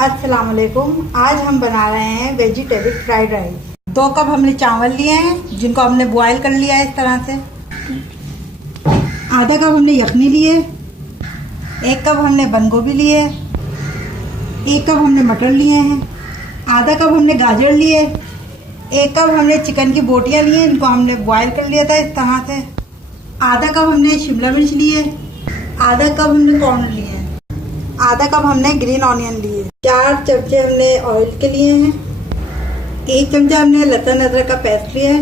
अस्सलाम वालेकुम। आज हम बना रहे हैं वेजिटेबल फ्राइड राइस। 2 कप हमने चावल लिए हैं जिनको हमने बॉयल कर लिया है इस तरह से। आधा कप हमने यखनी लिए, 1 कप हमने बंद गोभी लिए, 1 कप हमने मटर लिए हैं, आधा कप हमने गाजर लिए, 1 कप हमने चिकन की बोटियाँ लिए, इनको हमने बॉयल कर लिया था इस तरह से। आधा कप हमने शिमला मिर्च लिए, आधा कप हमने कॉर्न लिए, आधा कप हमने ग्रीन ऑनियन लिए, 4 चमचे हमने ऑयल के लिए हैं, 1 चमचा हमने लहसुन अदरक का पेस्ट लिया है,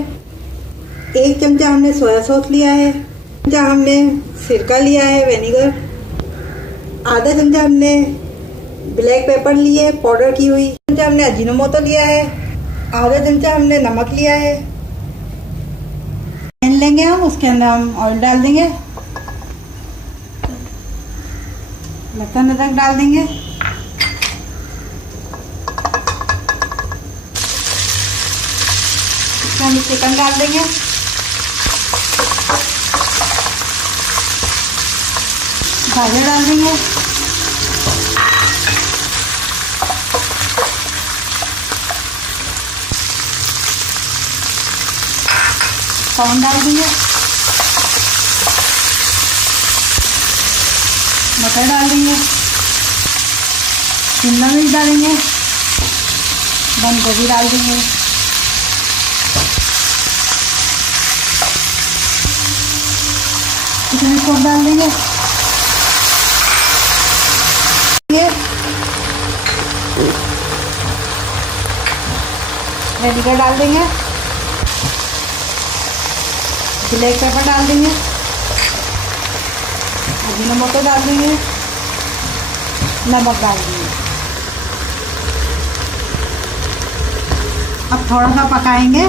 1 चमचा हमने सोया सॉस लिया है, चमचा हमने सिरका लिया है विनेगर, आधा चमचा हमने ब्लैक पेपर लिए पाउडर की हुई, चमचा हमने अजीनोमोटो लिया है, आधा चमचा हमने नमक लिया है। पैन लेंगे हम, उसके अंदर हम ऑयल डाल देंगे, लहसुन अदरक डाल देंगे, इसमें हम चिकन डाल देंगे, गाजर डाल देंगे, कॉर्न डाल देंगे, मटर डाल देंगे, शिमला मिर्च डालेंगे, बंद गोभी डाल देंगे, चिकन सॉस डाल देंगे, विनेगर डाल देंगे, ब्लैक पेपर डाल देंगे, अजीनोमोटो डाल देंगे, नमक डाल देंगे। अब थोड़ा सा पकाएंगे,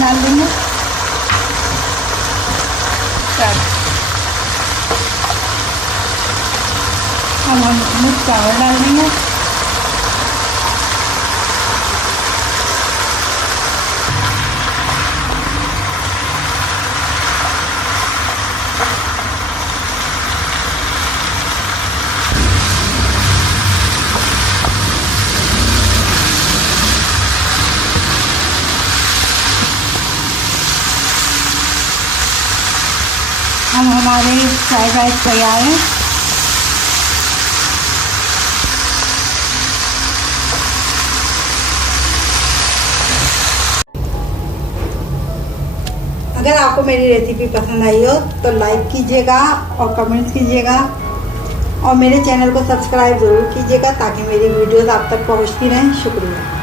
डाल देंगे, अब हम इसमें चावल डाल देंगे, अब हमारे फ्राइड राइस तैयार है। अगर आपको मेरी रेसिपी पसंद आई हो तो लाइक कीजिएगा और कमेंट्स कीजिएगा और मेरे चैनल को सब्सक्राइब ज़रूर कीजिएगा ताकि मेरी वीडियोस आप तक पहुंचती रहें। शुक्रिया।